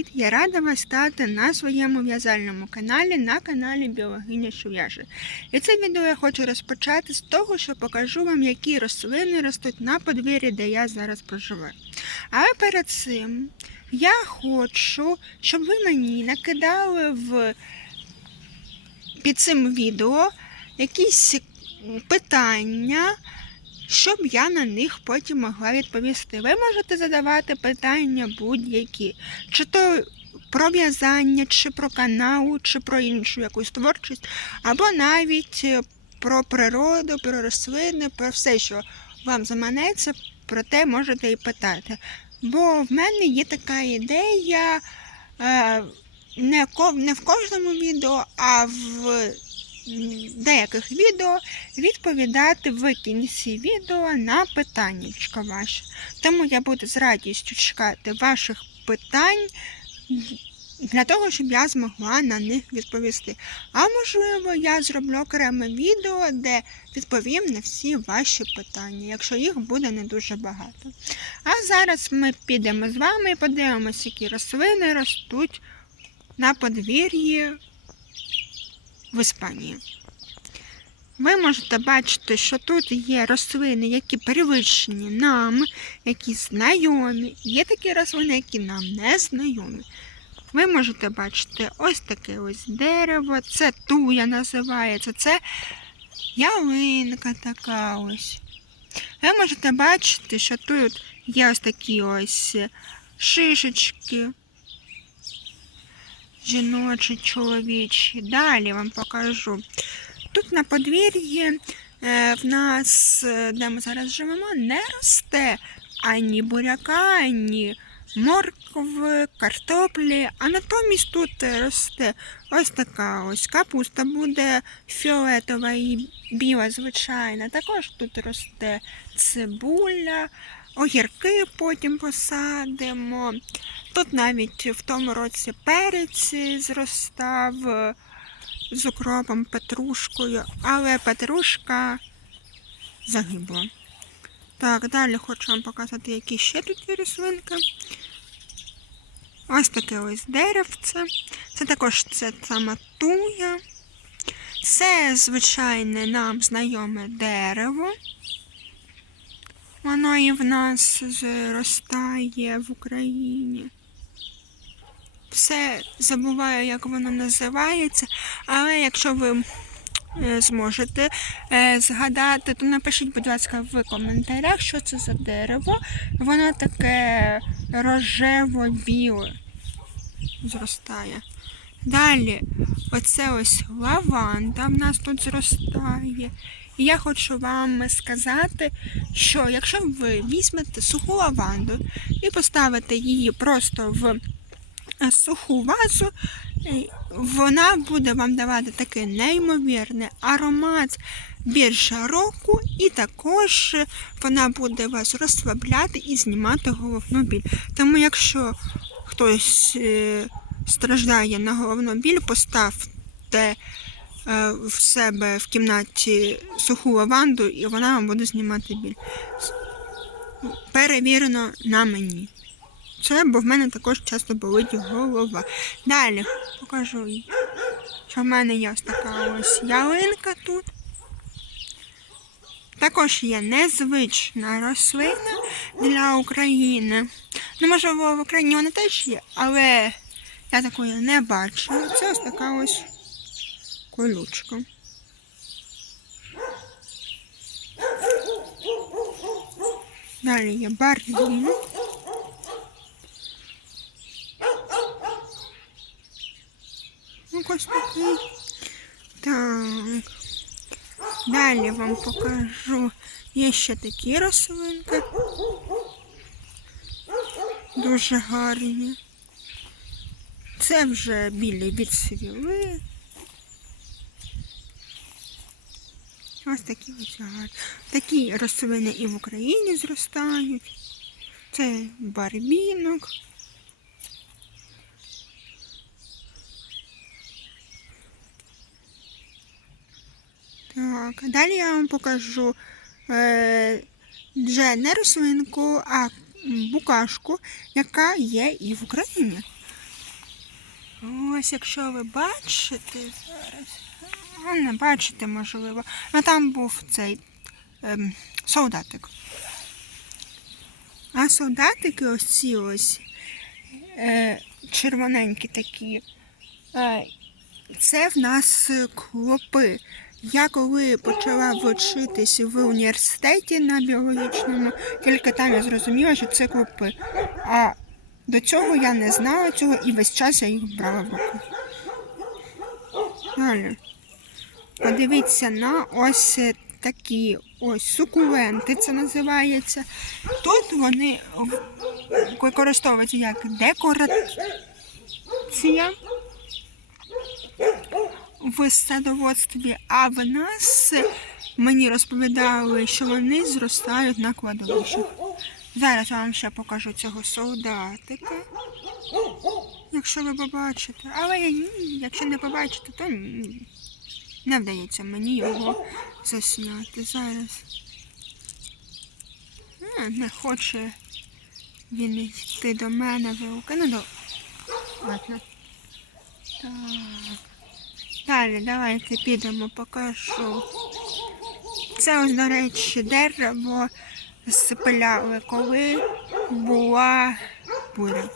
Привіт! Я рада вас стати на своєму в'язальному каналі, на каналі Біологиня що в'яже. І це відео я хочу розпочати з того, що покажу вам, які рослини ростуть на подвір'ї, де я зараз проживаю. Але перед цим я хочу, щоб ви мені накидали в під цим відео якісь питання щоб я на них потім могла відповісти. Ви можете задавати питання будь-які, чи то про в'язання, чи про канал, чи про іншу якусь творчість, або навіть е, про природу, про рослини, про все, що вам заманеться, про те можете і питати. Бо в мене є така ідея е, не в кожному відео, а в деяких відео відповідати в кінці відео на питання ваші. Тому я буду з радістю чекати ваших питань для того, щоб я змогла на них відповісти. А можливо, я зроблю окреме відео, де відповім на всі ваші питання, якщо їх буде не дуже багато. А зараз ми підемо з вами і подивимося, які рослини ростуть на подвір'ї в Іспанії. Ви можете бачити, що тут є рослини, які перевищені нам, які знайомі. Є такі рослини, які нам не знайомі. Ви можете бачити ось таке ось дерево, це туя називається, це ялинка така ось. Ви можете бачити, що тут є ось такі ось шишечки. Жіночі, чоловічі. Далі вам покажу. Тут на подвір'ї е, в нас, е, де ми зараз живемо, не росте ані буряка, ані моркви, картоплі, а натомість тут росте ось така ось капуста буде фіолетова і біла, звичайна. Також тут росте цибуля, огірки потім посадимо. Тут навіть в тому році перець зростав з укропом, петрушкою, але петрушка загибла. Так, далі хочу вам показати, які ще тут є рослинки. Ось таке ось деревце. Це також це саме туя. Це звичайне нам знайоме дерево. Воно і в нас зростає в Україні. Все забуваю, як воно називається, але якщо ви е, зможете е, згадати, то напишіть, будь ласка, в коментарях, що це за дерево. Воно таке рожево-біле зростає. Далі, оце ось лаванда в нас тут зростає. І я хочу вам сказати, що якщо ви візьмете суху лаванду і поставите її просто в е, суху вазу, е, вона буде вам давати такий неймовірний аромат більше року, і також вона буде вас розслабляти і знімати головну біль. Тому якщо хтось е, страждає на головну біль, поставте в себе в кімнаті суху лаванду, і вона вам буде знімати біль. Перевірено на мені. Це, бо в мене також часто болить голова. Далі покажу, що в мене є ось така ось ялинка тут. Також є незвична рослина для України. Ну, можливо, в Україні вона теж є, але я такої не бачу. Це ось така ось колючка. Далі є барвінок. Ну, ось такий. Так. Далі вам покажу. Є ще такі рослинки. Дуже гарні. Це вже білі відсвіли. Ось такі ось гарні. Такі рослини і в Україні зростають. Це барбінок. Так, далі я вам покажу е, вже не рослинку, а букашку, яка є і в Україні. Ось, якщо ви бачите зараз. Ну, не бачите, можливо. Ну там був цей ем, солдатик. А солдатики ось ці ось е, червоненькі такі. Е, це в нас клопи. Я коли почала вчитись в університеті на біологічному, тільки там я зрозуміла, що це клопи. А до цього я не знала цього і весь час я їх брала в руки. Далі. Подивіться на ось е, такі ось сукуленти, це називається. Тут вони використовуються як декорація в садоводстві, а в нас е, мені розповідали, що вони зростають на кладовищах. Зараз вам ще покажу цього солдатика. Якщо ви побачите. Але ні, якщо не побачите, то ні. Не вдається мені його засняти зараз. А, не хоче він йти до мене в руки. Ну, до... Ладно. Так. Далі, давайте підемо, покажу. Це ось, до речі, дерево спиляли, коли була буря.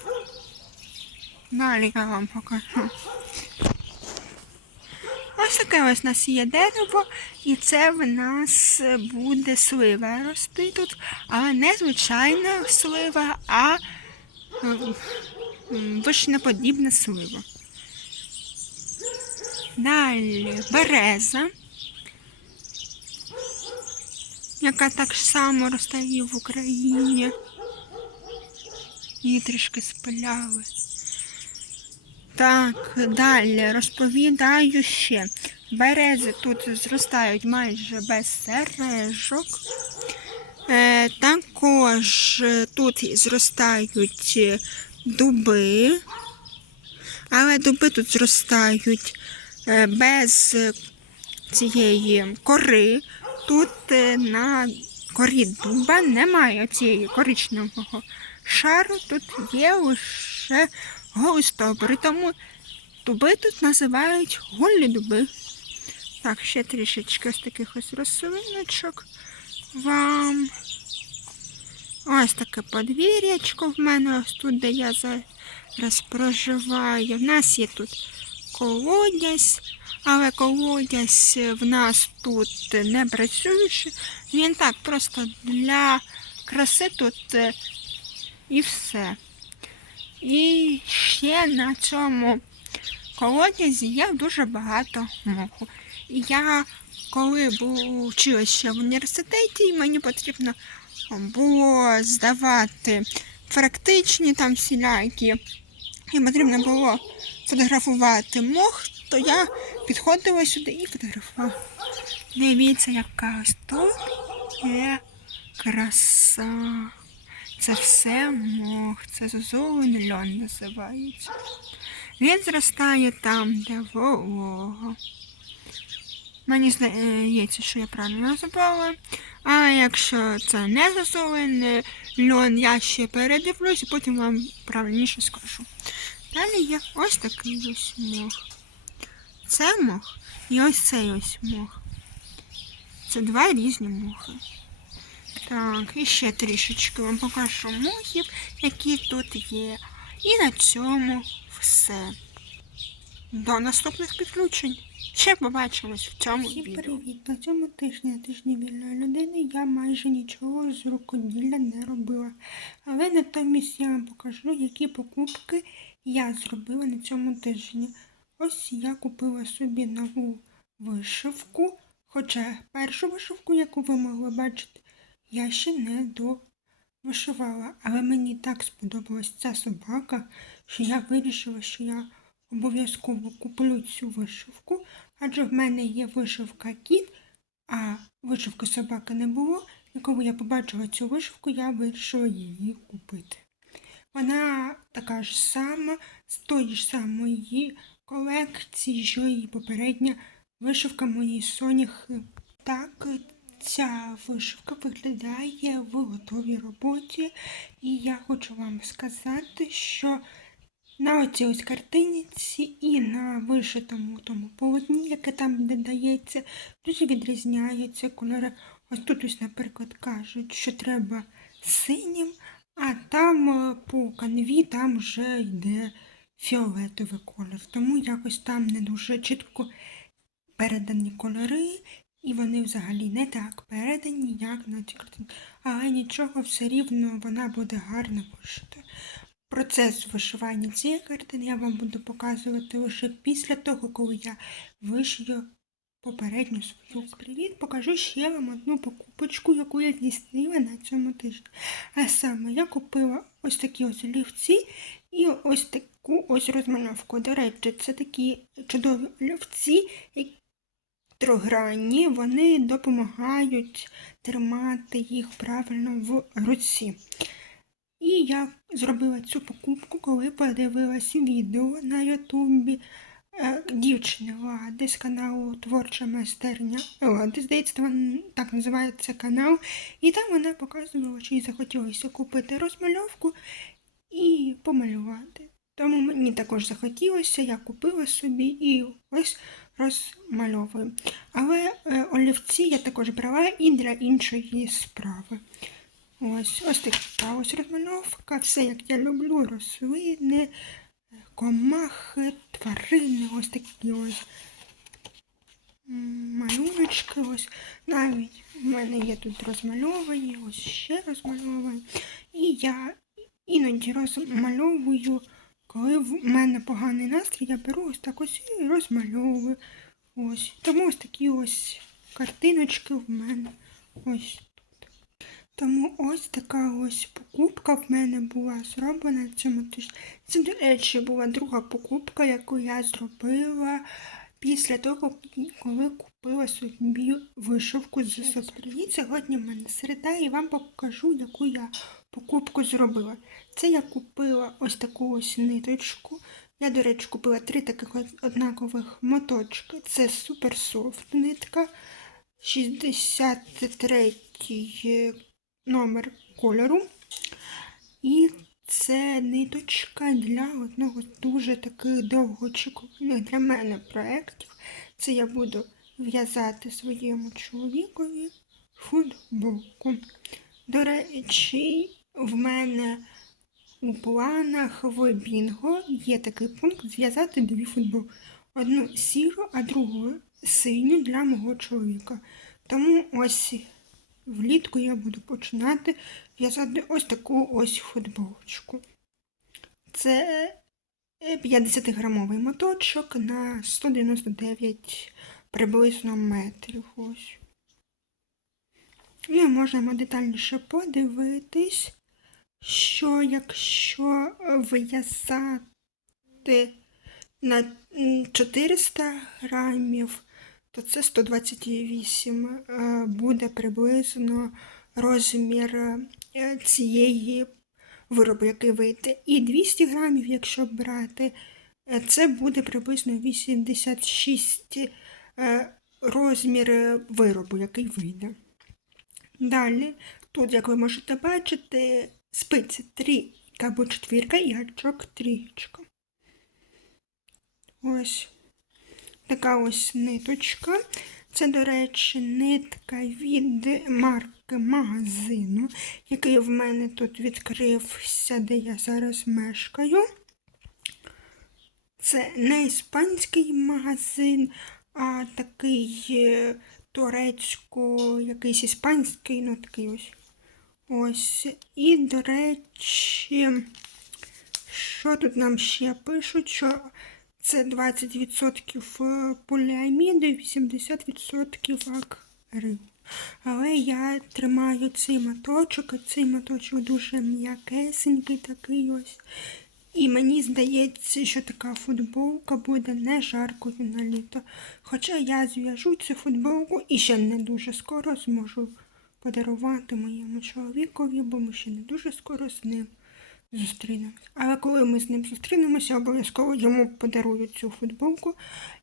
Далі я вам покажу. Ось таке ось у нас є дерево, і це в нас буде слива рости тут, але не звичайна слива, а вишнеподібна слива. Далі береза, яка так само росте в Україні. Її трішки спиляли. Так, далі розповідаю ще. Берези тут зростають майже без сережок. Е, також е, тут зростають е, дуби, але дуби тут зростають е, без цієї кори. Тут на корі дуба немає цієї коричневого шару, тут є лише голистопори, тому дуби тут називають голі дуби. Так, ще трішечки ось таких ось рослиночок вам. Ось таке подвір'ячко в мене ось тут, де я зараз проживаю. В нас є тут колодязь, але колодязь в нас тут не працюючий. Він так просто для краси тут е, і все. І ще на цьому колодязі є дуже багато моху. І я коли вчилася в університеті, мені потрібно було здавати практичні там всілякі, і потрібно було фотографувати мох, то я підходила сюди і фотографувала. Дивіться, яка ось тут є краса. Це все мох, це зозулений льон називається. Він зростає там, де волого. Мені здається, що я правильно називала. А якщо це не зозулений льон, я ще передивлюсь і потім вам правильніше скажу. Далі є ось такий ось мох. Це мох і ось цей ось мох. Це два різні мохи. Так, і ще трішечки вам покажу мохів, які тут є. І на цьому все. До наступних підключень. Ще побачимось в цьому Всім відео. привіт! На цьому тижні, на тижні вільної людини, я майже нічого з рукоділля не робила. Але натомість я вам покажу, які покупки я зробила на цьому тижні. Ось я купила собі нову вишивку, хоча першу вишивку, яку ви могли бачити, я ще не довишивала. Але мені так сподобалась ця собака, що я вирішила, що я обов'язково куплю цю вишивку, адже в мене є вишивка кіт, а вишивки собаки не було. І коли я побачила цю вишивку, я вирішила її купити. Вона така ж сама, з тої ж самої колекції, що і попередня вишивка моєї соняхи. Так, ця вишивка виглядає в готовій роботі, і я хочу вам сказати, що На оцій ось картиніці і на вишитому тому полотні, яке там додається, дуже відрізняються кольори. Ось тут ось, наприклад, кажуть, що треба синім, а там е, по канві там вже йде фіолетовий колір. Тому якось там не дуже чітко передані кольори, і вони взагалі не так передані, як на цій картині. Але нічого, все рівно вона буде гарно вишита. Процес вишивання цієї картини я вам буду показувати лише після того, коли я вишию попередню свою. Привіт, покажу ще вам одну покупочку, яку я здійснила на цьому тижні. А саме я купила ось такі ось олівці і ось таку ось розмальовку. До речі, це такі чудові олівці, які трогранні, вони допомагають тримати їх правильно в руці. І я зробила цю покупку, коли подивилася відео на Ютубі е, дівчини Лади з каналу Творча майстерня Лади, здається, так називається канал. І там вона показувала, що їй захотілося купити розмальовку і помалювати. Тому мені також захотілося, я купила собі і ось розмальовую. Але е, олівці я також брала і для іншої справи. Ось, ось така ось розмальовка, все як я люблю, рослини, комахи, тварини, ось такі ось малюночки. Ось навіть в мене є тут розмальовані, ось ще розмальовані. І я іноді розмальовую, коли в мене поганий настрій, я беру ось так ось і розмальовую. Ось. Тому ось такі ось картиночки в мене. Ось тому ось така ось покупка в мене була зроблена в цьому тижні. Це, до речі, була друга покупка, яку я зробила після того, коли купила собі вишивку з сопривіт. Сьогодні в мене середа і вам покажу, яку я покупку зробила. Це я купила ось таку ось ниточку. Я, до речі, купила три таких однакових моточки. Це супер софт нитка. 63 номер кольору. І це ниточка для одного дуже таких довгоочікуваних для мене проєктів. Це я буду в'язати своєму чоловікові футболку. До речі, в мене у планах в Бінго є такий пункт зв'язати дві футболки. Одну сіру, а другу синю для мого чоловіка. Тому ось влітку я буду починати в'язати ось таку ось футболочку. Це 50-грамовий моточок на 199 приблизно метрів. Ось. І можемо детальніше подивитись, що якщо в'язати на 400 грамів, то це 128 е, буде приблизно розмір е, цієї виробу, який вийде. І 200 грамів, якщо брати, е, це буде приблизно 86 е, розмір виробу, який вийде. Далі, тут, як ви можете бачити, спиці 3 або четвірка і гачок трієчка. Ось така ось ниточка. Це, до речі, нитка від марки магазину, який в мене тут відкрився, де я зараз мешкаю. Це не іспанський магазин, а такий е, турецько, якийсь іспанський, ну такий ось. Ось. І, до речі, що тут нам ще пишуть, що це 20% поліаміду і 80% акрилу. Але я тримаю цей моточок, і цей моточок дуже м'якесенький такий ось. І мені здається, що така футболка буде не жаркою на літо. Хоча я зв'яжу цю футболку і ще не дуже скоро зможу подарувати моєму чоловікові, бо ми ще не дуже скоро з ним зустрінемося. Але коли ми з ним зустрінемося, обов'язково йому подарую цю футболку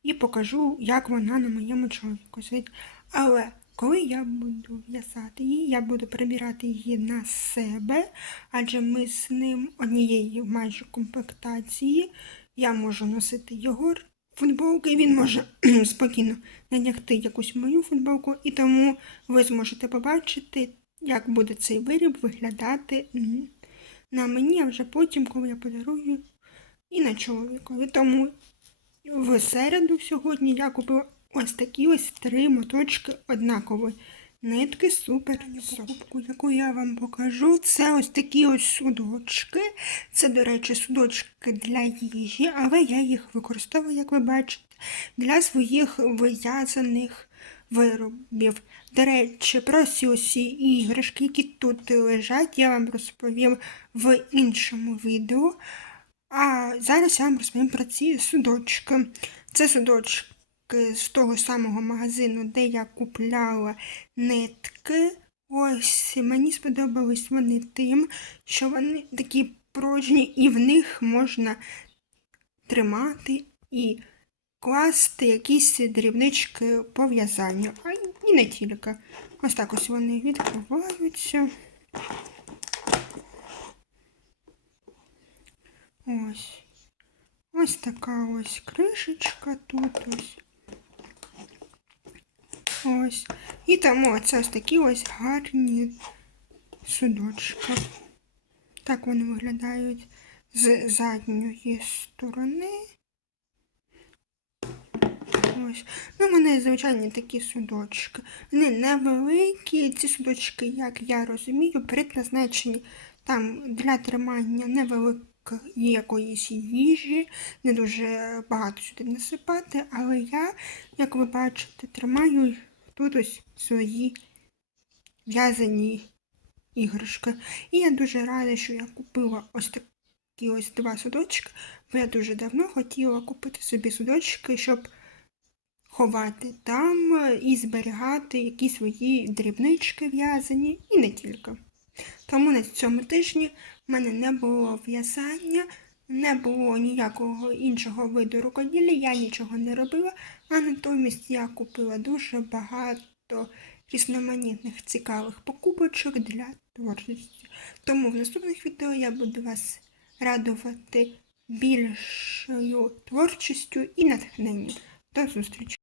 і покажу, як вона на моєму чоловіку сидить. Але Коли я буду в'язати її, я буду прибирати її на себе, адже ми з ним однієї майже комплектації. Я можу носити його футболки, він може спокійно надягти якусь мою футболку, і тому ви зможете побачити, як буде цей виріб виглядати на мені, а вже потім, коли я подарую і на чоловікові. Тому в середу сьогодні я купила ось такі ось три моточки однакової нитки супер покупку, яку я вам покажу. Це ось такі ось судочки. Це, до речі, судочки для їжі, але я їх використовую, як ви бачите, для своїх вив'язаних виробів. До речі, про всі усі іграшки, які тут лежать, я вам розповім в іншому відео. А зараз я вам розповім про ці судочки. Це судочки з того самого магазину, де я купляла нитки. Ось мені сподобались вони тим, що вони такі пружні, і в них можна тримати і класти якісь дрібнички по в'язанню. А і не тільки. Ось так ось вони відкриваються. Ось. Ось така ось кришечка тут ось. Ось. І тому це ось такі ось гарні судочки. Так вони виглядають з задньої сторони. Ось. Ну, в мене звичайні такі судочки. Вони невеликі. Ці судочки, як я розумію, предназначені там для тримання невеликої якоїсь їжі, не дуже багато сюди насипати, але я, як ви бачите, тримаю тут ось свої в'язані іграшки. І я дуже рада, що я купила ось такі ось два судочки, бо я дуже давно хотіла купити собі судочки, щоб ховати там і зберігати якісь свої дрібнички в'язані, і не тільки. Тому на цьому тижні в мене не було в'язання, не було ніякого іншого виду рукоділля, я нічого не робила, а натомість я купила дуже багато різноманітних цікавих покупочок для творчості. Тому в наступних відео я буду вас радувати більшою творчістю і натхненням. До зустрічі!